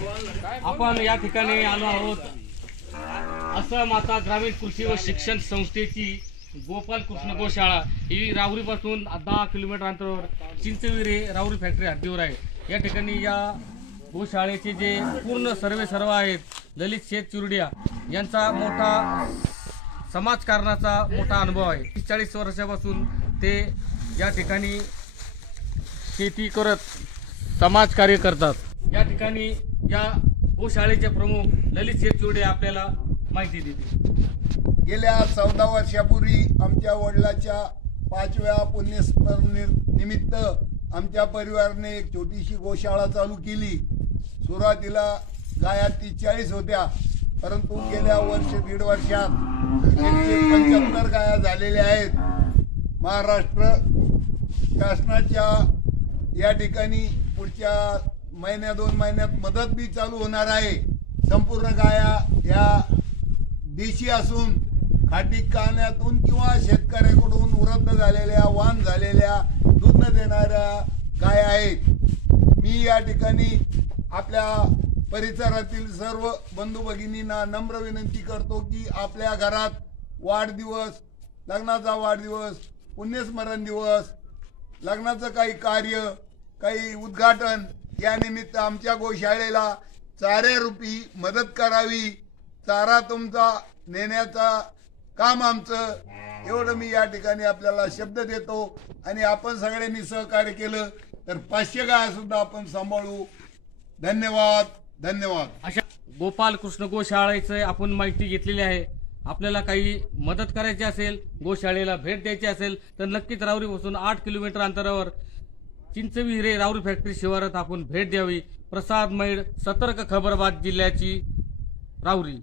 आपण या ठिकाणी आलो आहोत असम आता ग्रामीण कृषी व शिक्षण संस्थेची गोपाल कृष्ण गोशाळा ही राहुरीपासून 10 किलोमीटर अंतरावर चिंचविरे राहुरी फॅक्टरी हद्दीवर आहे। या ठिकाणी या गोशाळेचे जे पूर्ण सर्व आहेत ललित शेठ चुरडिया यांचा मोठा समाजकारणाचा मोठा अनुभव आहे। 40 वर्षापासून ते या ठिकाणी शेती करत समाजकार्य करतात। या ठिकाणी या गोशाळेचे प्रमुख ललित शेठ चुरडिया आपल्याला माहिती देतील। गेल्या 14 वर्षापूर्वी आमच्या वडिलाच्या 5व्या पुण्यस्मरणे निमित्त आमच्या परिवाराने एक छोटीशी गोशाळा चालू केली। सुरुवातीला गाया 40 होत्या, परंतु गेल्या वर्ष दीड वर्षात 175 गाया झालेल्या आहेत। महाराष्ट्र शासनाच्या या ठिकाणी पुढच्या महिन्या 2 महिन्यात मदत बी चालू होणार आहे। संपूर्ण गाया या देशी असून खाटी काण्यातून किंवा शेतकऱ्याकडून वृद्ध झालेल्या वान झालेल्या दूध न देणाऱ्या गाय आहेत। मी या ठिकाणी आपल्या परिसरातील सर्व बंधू भगिनींना नम्र विनंती करतो की आपल्या घरात वाढदिवस, लग्नाचा वाढदिवस, पुण्यस्मरण दिवस, लग्नाचं काही कार्य, काही उद्घाटन या निमित्त आमच्या गोशाळेला चाऱ्यारूपी मदत करावी। चारा तुमचा नेण्याचा काम आमचं, एवढं मी या ठिकाणी आपल्याला शब्द देतो। आणि आपण सगळ्यांनी सहकार्य केलं तर 500 गाया सुद्धा आपण सांभाळू। धन्यवाद धन्यवाद। अशा गोपाल कृष्ण गोशाळेचं आपण माहिती घेतलेली आहे। आपल्याला काही मदत करायची असेल, गोशाळेला भेट द्यायची असेल तर नक्कीच राहुरीपासून 8 किलोमीटर अंतरावर चिंचविरे राहुरी फॅक्टरी शिवारात आपण भेट द्यावी। प्रसाद मैड, सतर्क खबरबात जिल्ह्याची राहुरी।